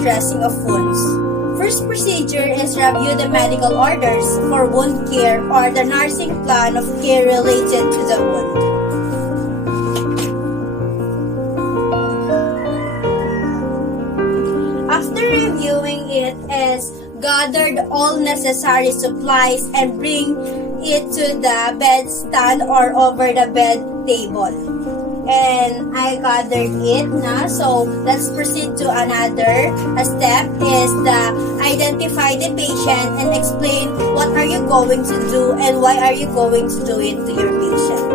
dressing of wounds. First procedure is review the medical orders for wound care or the nursing plan of care related to the wound. After reviewing it is gathered all necessary supplies and bring it to the bedstand or over the bed table. And I gathered it na. So let's proceed to another step is the identify the patient and explain what are you going to do and why are you going to do it to your patient.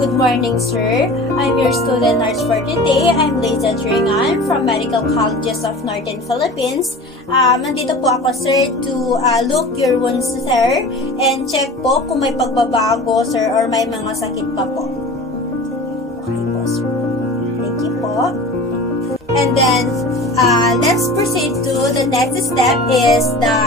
Good morning, sir. I'm your student nurse for today. I'm Liza Tringan from Medical Colleges of Northern Philippines. Nandito po ako, sir, to look your wounds, sir, and check po kung may pagbabago, sir, or may mga sakit pa po. Okay po, sir. Thank you po. And then, let's proceed to the next step is the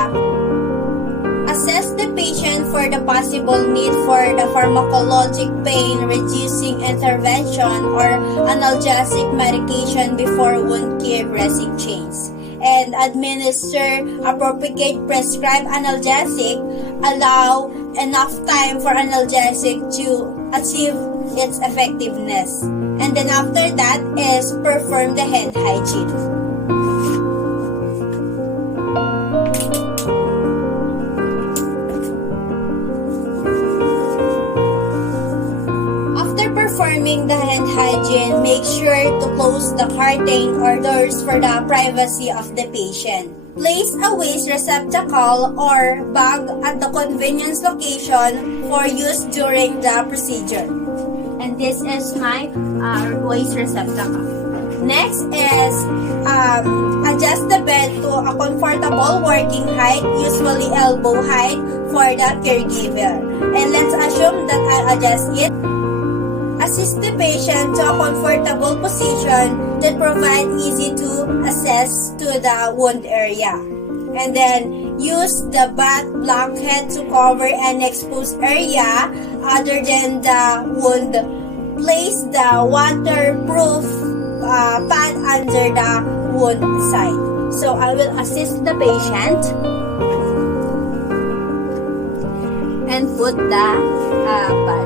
assess the patient for the possible need for the pharmacologic pain reducing intervention or analgesic medication before wound care dressing change. And administer appropriate prescribed analgesic, allow enough time for analgesic to achieve its effectiveness. And then after that is perform the hand hygiene. Performing the hand hygiene, make sure to close the curtain or doors for the privacy of the patient. Place a waste receptacle or bag at the convenience location for use during the procedure. And this is my waste receptacle. Next is adjust the bed to a comfortable working height, usually elbow height for the caregiver. And let's assume that I adjust it. Assist the patient to a comfortable position that provide easy to access to the wound area. And then use the bath blanket to cover an exposed area other than the wound. Place the waterproof pad under the wound site. So I will assist the patient and put the pad.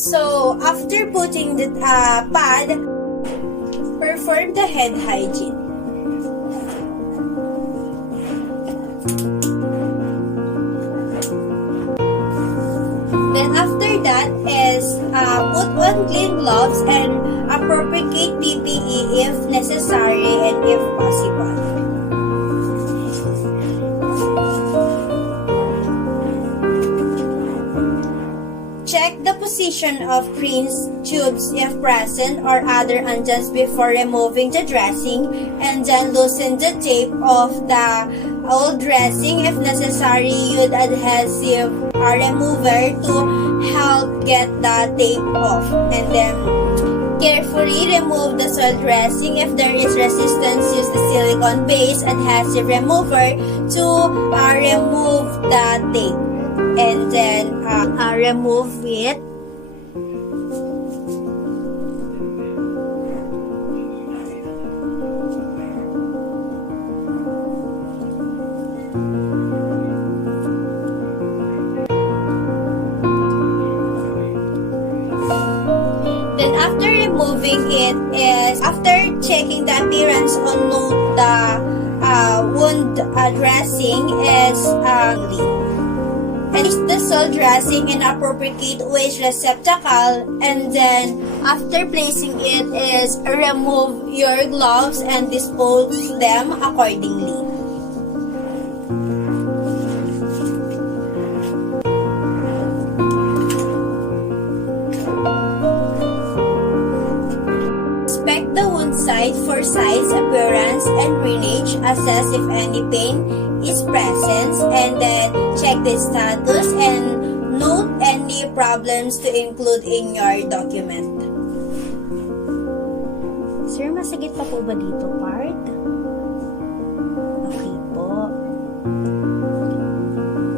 So, after putting the pad, perform the hand hygiene. Then after that is put on clean gloves and appropriate PPE if necessary and if possible. Check the position of prints, tubes if present or other unjust before removing the dressing, and then loosen the tape of the old dressing if necessary. Use adhesive remover to help get the tape off, and then carefully remove the soiled dressing. If there is resistance, use the silicone-based adhesive remover to remove the tape. And then remove it. Then after removing it is after checking the appearance on note the wound dressing is and the soil dressing in appropriate waste receptacle, and then after placing it is remove your gloves and dispose them accordingly. Inspect the wound site for size, appearance, and drainage. Assess if any pain is present, and then check the status and note any problems to include in your document. Sir, masakit pa po ba dito part? Okay po.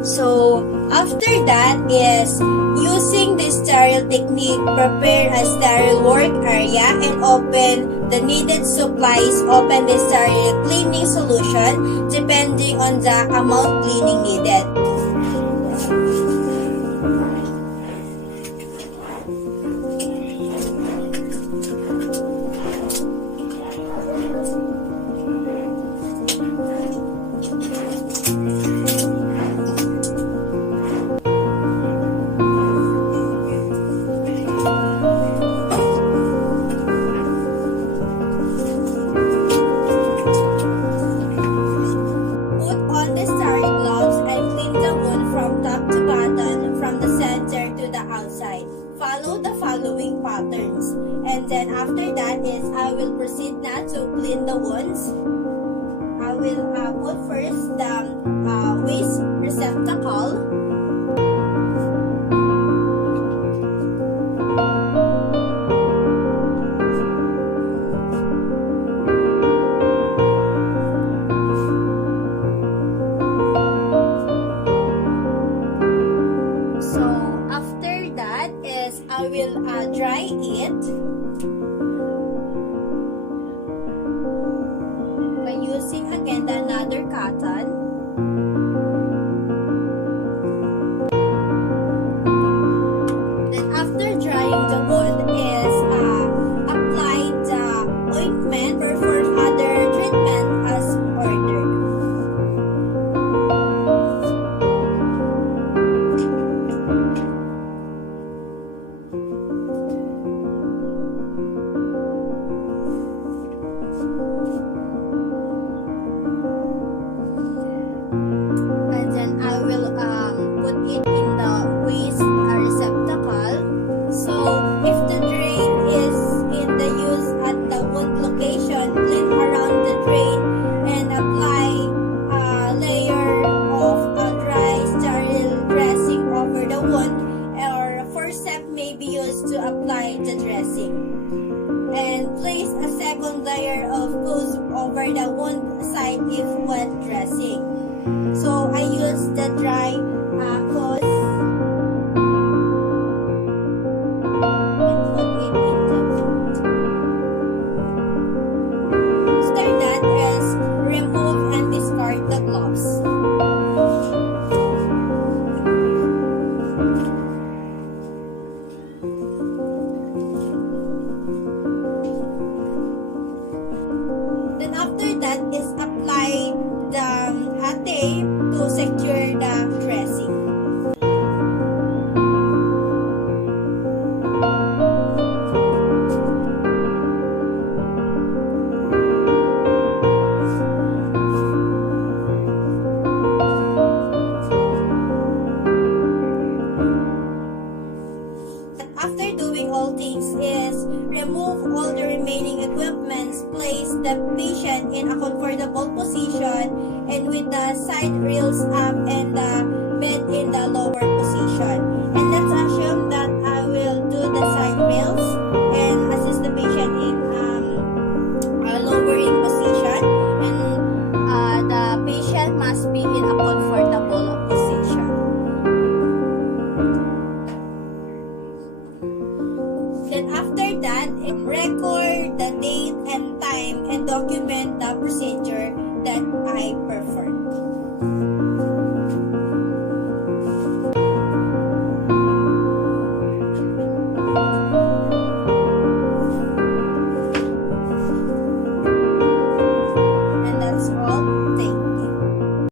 So, after that is using the sterile technique, prepare a sterile work area and open the needed supplies, open the sterile cleaning solution depending on the amount cleaning needed. Follow the following patterns, and then after that is I will proceed now to clean the wounds. I will put first the waste receptacle. I will dry it by using again another cotton. Then after drying the wound is apply the ointment, perform other treatment as ordered. To apply the dressing and place a second layer of gauze over the wound site if wet dressing. So I use the dry gauze and put it in the wound. After that is remove and discard the gloves. After that is apply the tape to secure the dressing. After doing all things is remove all the remaining equipments, place the patient in a comfortable position and with the side rails up and the bed in the lower position. And let's assume that I will do the side rails and assist the patient in a lowering position, and the patient must be in a comfortable position. Then after that, record the date and time and document the procedure that I performed.